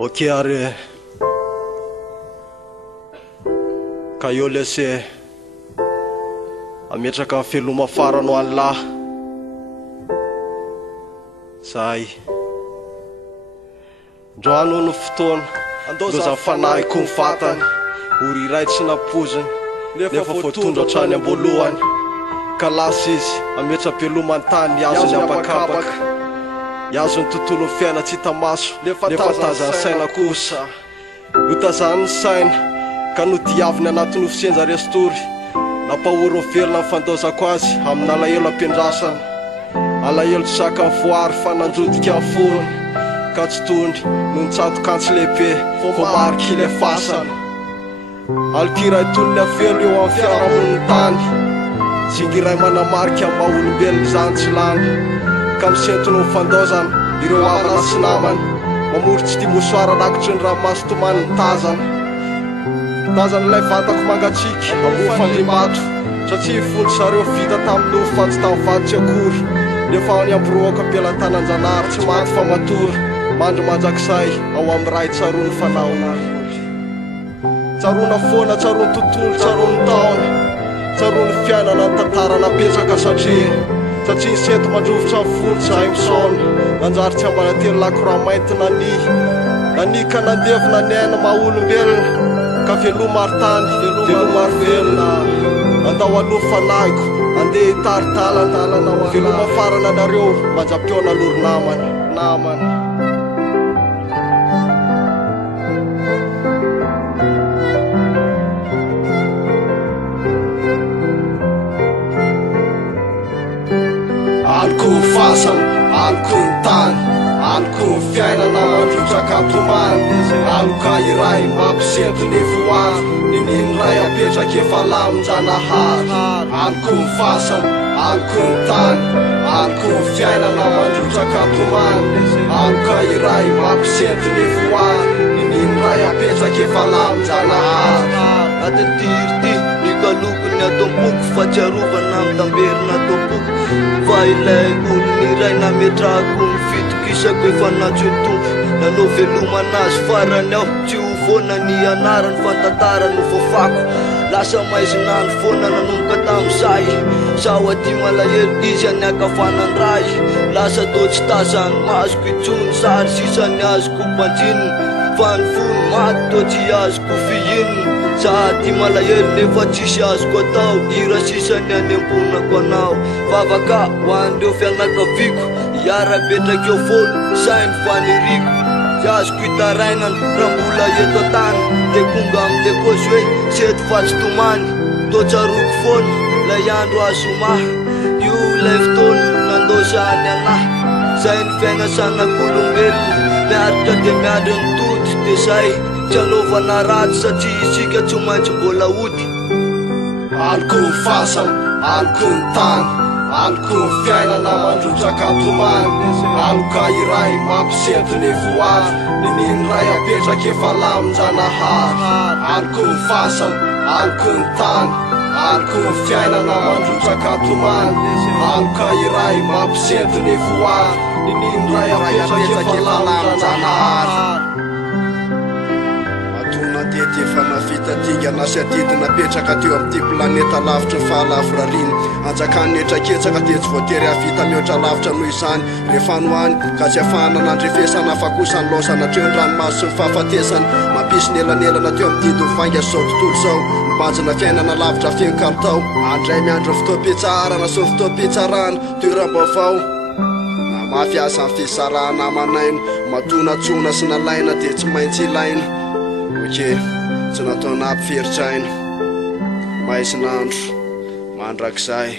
Ok are ka eo lese ametraka amin'ny feloma farany ho any lahy zay androano no fotoana andoza fanahiko ny vatany ory iray tsy napoziny nefa voatondra hatrany amboalohany ka lasa izy ametra-pelomany tany azony abakabaka iazony tontolo ny fiaina tsy hita maso nefa tazany saina kosa notazany ny saina ka nodiaviny anatin'ny ofisianza restory nampahoro ny velona ny fandozako azy amin'ny alahelo ampiandrasana alahelo tsy zaka ny voary fa nandrodika ny fony ka tsy tondry no nitsatokantsy lehibe fo mariky ilay fasana alokira itonony avelo eo amin'ny fiarahamoniny tany zingiray manamarika mba olombelony zany tsy lany ka misentony mifandozana ireo havana sy namany mamory tsy tia mosoara rakotry ny ranomaso tomany ny tazana ilay vatako mangatsiky ambo fandrimbato satria fony zareo vita tamin'ny ofo fa tsy tamin'ny vato tsy akory nefa ao ny amboroaka ampelantananjanary tsy maty fa matory mandro manjakizay ao amin'ny ray tsarony fanaona tsarona foana tsarony tontolo tsarony taona tsarony fiainana ny tantara napetsaka satria ny sento mandrovotra ny fony tsy hay misaona nanjary tsy ambanatelo lakora mainty nani ka nandevina ny aina maha-olombelona ka veloma ary tany veloma ary velona andao aloha fanahiko andeha hitaritalana veloma farana anareo manjam-peona loro namany aliko ny fasana aliko ny tany aliko ny fiainana mandrotraka tomany aloka iray mampisento ny voary nininy ray apetraka efa lamin-janahary aliko ny fasana aliko ny tany aliko ny fiainana mandrotraka tomany aloka iray mampisento ny voary nininy ray apetraka efa lamin-janahary atetyrity nikalokony atompoko fatsiarovana mitamberina atompoko fa ilay olony iray nametrako ny fitokisako efa natsotompo nanao velomanazy farany aho tsy ho foana ny anarany fantantarany no fofako lasa maizinany foana nanomboka tamin'izay sao aty malahelo izy anyakafanany ray lasa tao tsy tazany mazoko itsony sary sisany azoko mpanjininy fa ny fony maty tao tsy azoko fihininy sady malahelo nefa tsisy azoko atao ira sisany any ambonako anao vavaka ho andreo fianakaviko iara-betraka eo folo sainy faniriko tsy azoko hitarainany raha mbola eto tany de konga am'le kozy hoe seto fatsytomany totsaroko foana lay andro azomahy io lay fotoana nandosany anahy zay ny fiaina sanak'olombelona miaritra de miandro ny tody de zay tsy anaovana ratsy satria isika tsy maintsy mbola ody aliko ny fasana aliko ny tany aliko ny fiainana mandrotraka tomany aloka iray mampisento ny voary nininy ray apetraka efa lamin-janahary aliko ny fasana aliko ny tany aliko ny fiainana mandrotraka tomany aloka iray mampisento ny voary nininy ray apetraka efa lamin-janahary tety efa nafitatinga nasy atety napetraka teo amin'ity planeta lavitra ny fahalavirariny anjakany netraketsaka te tsy voatery havita mihoatra lavitra noho izany rehefa noany ka tsy ahafahana nandrefesana fa kosa ny losana treo ny ranomaso sy ny fahafatesany mampisy ny elanelana teo amin'ny didy mivainga zao tontolo zao mibanjina fiainana lavitra fiankalitao andray miandro ny fotoam-pitsarana so fotoam-pitsarana toeram-baovao na mafiasa ny fisarahana manaino matonatsona sy nalaina de tsy maintsy ilaina oke tsy nataona ampiferitsaina maisinandro mandrakizay